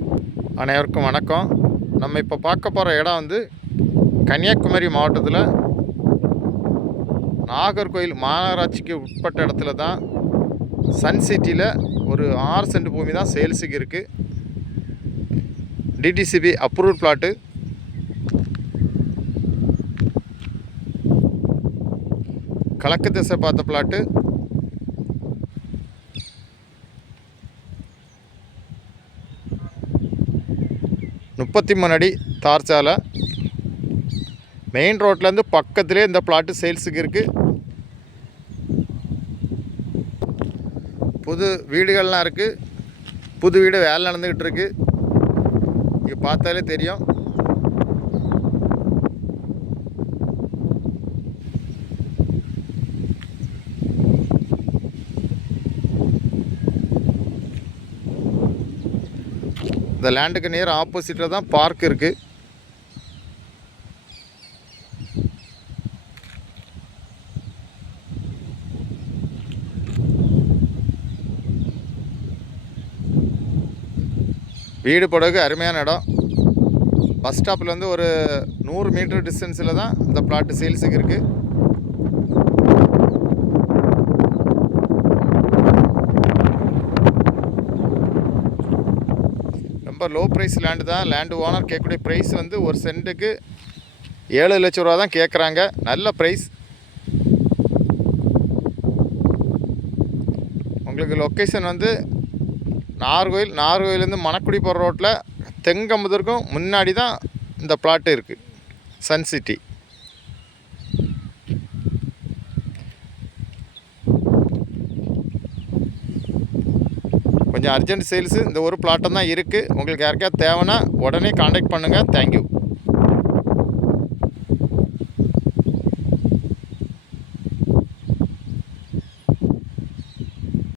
அனைவருக்கும் வணக்கம். நம்ம இப்போ பார்க்க போகிற இடம் வந்து கன்னியாகுமரி மாவட்டத்தில் நாகர்கோயில் மாநகராட்சிக்கு உட்பட்ட இடத்துல தான் சன் சிட்டியில் ஒரு ஆறு சென்ட் பூமி தான் சேல்ஸுக்கு இருக்குது டிடிசிபி அப்ரூவ் பிளாட்டு கிழக்கு திசை பார்த்த பிளாட்டு முப்பத்தி மூணு அடி தார் சாலை. மெயின் ரோட்லேருந்து பக்கத்துலேயே இந்த பிளாட்டு சேல்ஸுக்கு இருக்குது புது வீடுகள்லாம் இருக்குது புது வீடு வேலை நடந்துக்கிட்டு இருக்குது இங்கே பார்த்தாலே தெரியும். இந்த லேண்டுக்கு நேர் ஆப்போசிட்டில் தான் பார்க் இருக்குது வீடு படகு அருமையான இடம். பஸ் ஸ்டாப்லேருந்து ஒரு நூறு மீட்டர் டிஸ்டன்ஸில் தான் இந்த பிளாட்டு சேல்ஸுக்கு இருக்குது ரொம்ப லோ ப்ரைஸ் லேண்டு தான். லேண்டு ஓனர் கேட்கக்கூடிய ப்ரைஸ் வந்து ஒரு சென்ட்டுக்கு ஏழு லட்ச ரூபா தான் கேட்குறாங்க. நல்ல ப்ரைஸ் உங்களுக்கு லொக்கேஷன் வந்து நார்கோயில் நார்கோயிலேருந்து மணக்குடி போகிற ரோட்டில் தெங்கம்புதற்கும் முன்னாடி தான் இந்த பிளாட்டு இருக்குது சன் சிட்டி கொஞ்சம் அர்ஜென்ட் சேல்ஸு இந்த ஒரு பிளாட்டம் தான் இருக்குது உங்களுக்கு யாருக்காவது தேவைன்னா உடனே காண்டாக்ட் பண்ணுங்கள் தேங்க்யூ